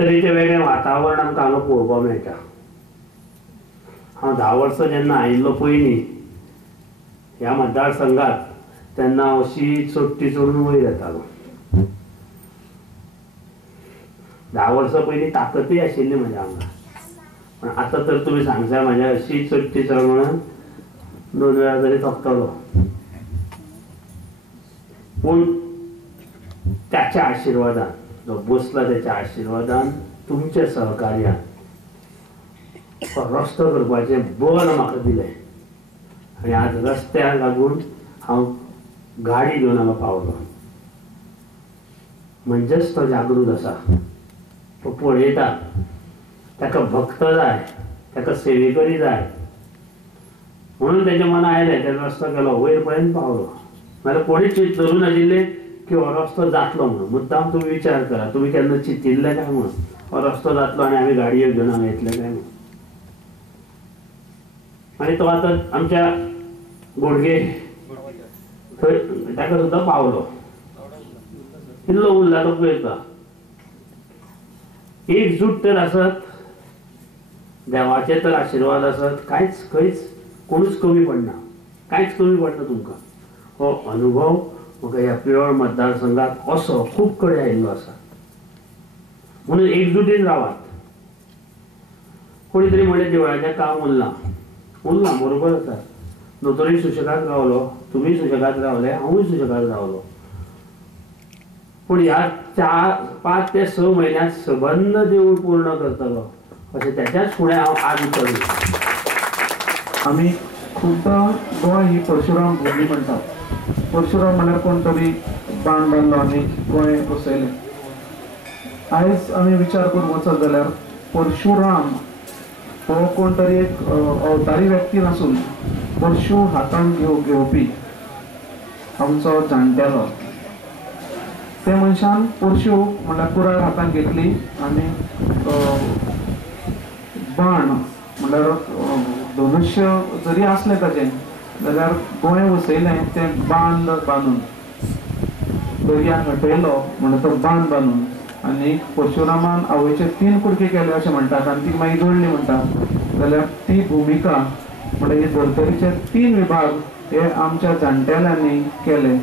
तरेचे वेगळे वातावरण आमकां हांगा पळोवपाक मेळटा। हांव 10 वर्सां जेन्ना आयिल्लो पयलीं ह्या मतदारसंघात तेन्ना हांव अशी चडटी चडून वयर येतालो। 10 वर्सां पयलीं ताकतूय आशिल्ली म्हज्या आंगार, पण आतां तर तुमी सांगशात म्हाज्या अशी चडटी चड म्हणून 2 वेळा तरी थकतलो। पूण त्याच्या आशिर्वादान, जो बसला त्याच्या आशिर्वादान, तुमच्या सहकार्यान रस्तो करपाचें बळ म्हाका दिलें आनी आज रस्त्याक लागून हांव गाडी घेवन हांगा पावलो। म्हणजेच तो जागृत आसा, तो पळयता, ताका भक्त जाय, ताका सेवेकरी जाय, म्हणून तेच्या मनां आयलें, तेणें रस्तो केलो, वयर पर्यंत पावलो। नाल्यार कोणीच चिंतूंक नाशिल्लें की हो रस्तो जातलो म्हणून। मुद्दाम तुम्ही विचार करा, तुम्ही केन्ना चिंतिल्ले काय म्हणून हो रस्तो जातलो आनी आमी गाडयो घेवन हांगा येतले काय म्हणून। आनी तो आतां आमच्या गोडगे थंय ताका सुद्दां पावलो। इल्लो उरला तो पळयता, एकजूट तर आसत, देवाचे तर आशिर्वाद आसत, कांयच खंयच कोणूच कमी पडना, कांयच कमी पडना तुमकां। हो अनुभव म्हाका ह्या पिळवण मतदारसंघात असो खूब कडेन आयिल्लो आसा। म्हणून एकजुटीन रावात। कोणी तरी म्हणलें देवळाचें काम उरलां, उरलां, बरोबर आसा। दोतोरूय सुशेगाद रावलो, तुमी सुशेगाद रावले, हांवूय सुशेगाद रावलो। पूण ह्या 5 ते 6 म्हयन्यांत सबंद देवूळ पूर्ण करतलो अशें त्याच्याच फुडें हांव आज उतरलो। आमी खुबदां गोंय ही परशुराम भुमी म्हणटात। परशुराम म्हळ्यार कोण तरी बाण बांदलो आनी गोंय बसयलें। आयज आमी विचार करूंक वचत जाल्यार परशुराम हो कोण तरी एक अवतारी व्यक्ती नासून परशु हातान घेवपी आमचो जाणटेलो। त्या मनशान परशु म्हळ्यार कुराळ हातान घेतली आनी बाण म्हळ्यार धनुष्य जरी असलें ताजें जाल्यार गोंय वसयलें तें बांद बांदून, दर्याक हटयलो म्हणून तो बांद बांदून। आनी परशुरामान आवयचे 3 कुडके केले अशें म्हणटात आनी ती मागीर जोडली म्हणटात। जाल्यार ती भुमिका म्हणजे हे धर्तरेचे 3 विभाग हे आमच्या जाणटेल्यांनी केले।